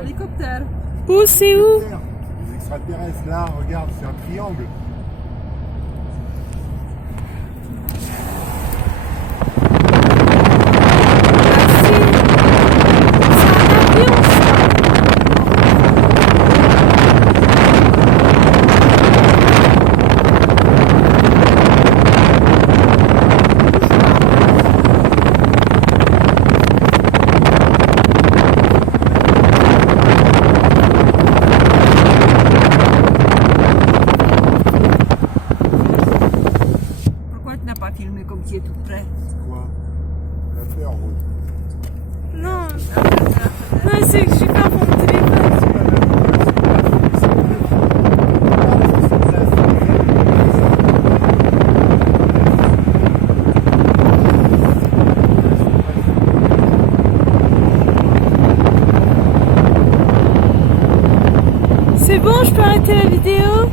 Hélicoptère. Où c'est où? Les extraterrestres, là, regarde, c'est un triangle. Pourquoi tu n'as pas filmé comme tu es tout près? Quoi? La fait en rouge. Non, non, c'est que je suis pas pour mon téléphone. C'est bon, je peux arrêter la vidéo?